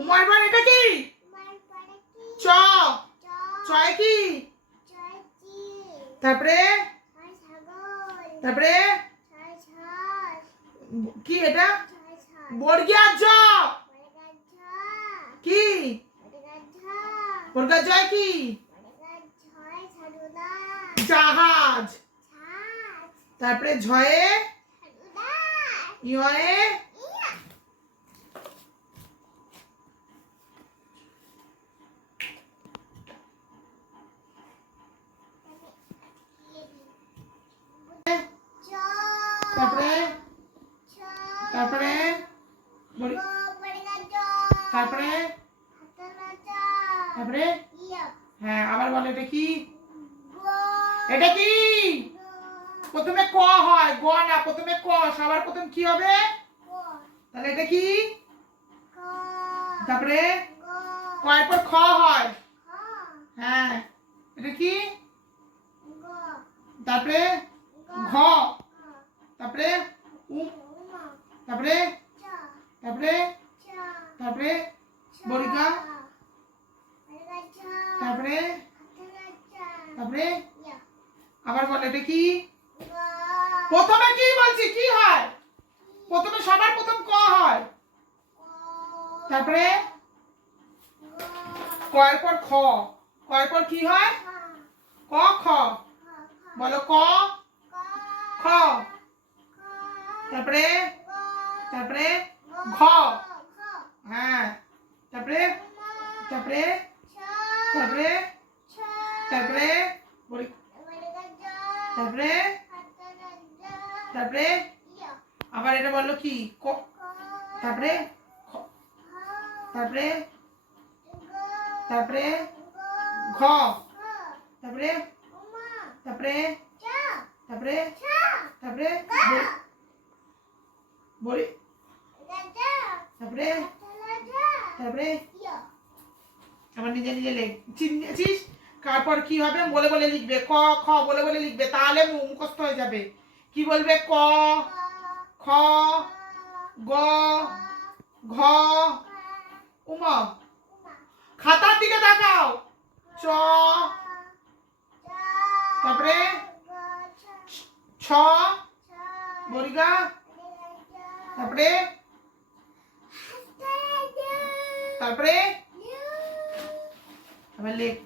উমার পর এটা কি? চ। চয় কি? তারপরে তারপরে কি এটা? বর্গীয় জ। কি? বর্গীয় জয় কি? জাহাজ। তারপরে ঝয়ে ইয়ে তারপরে তারপরে তারপরে তারপরে হ্যাঁ আবার বলো এটা কি? এটা কি? প্রথমে ক হয়, গ না, প্রথমে ক। সবার প্রথম কি হবে? তাহলে এটা কি? তারপরে কয়ের পর খ হয়। হ্যাঁ এটা কি? তারপরে ঘ। তারপরে উ। তারপরে তারপরে তারপরে বর্গা। তারপরে তারপরে আবার বল এটা কি? প্রথমে কি বলছি কি হয়? প্রথমে সবার প্রথম ক হয়। তারপরে কয়ের পর খ। কয়ের পর কি হয়? ক খ। বলো ক খ। তারপরে তারপরে ঘ। হ্যাঁ তারপরে তারপরে তারপরে তারপরে তারপরে তারপরে আবার এটা বললো কি? তারপরে তারপরে তারপরে ঘ। তারপরে তারপরে তারপরে তারপরে বলি তারপরে তারপরে আবার নিজে নিজে লেখ। চিনছিস তারপর কি হবে? বলে বলে লিখবে। ক খ বলে বলে লিখবে, তাহলে মুখস্থ হয়ে যাবে। কি বলবে? ক খ গ ঘ। উমা খাতার দিকে তাকাও। চ। তারপরে ছ বর্গা। তারপরে তারপরে আবার লেখ।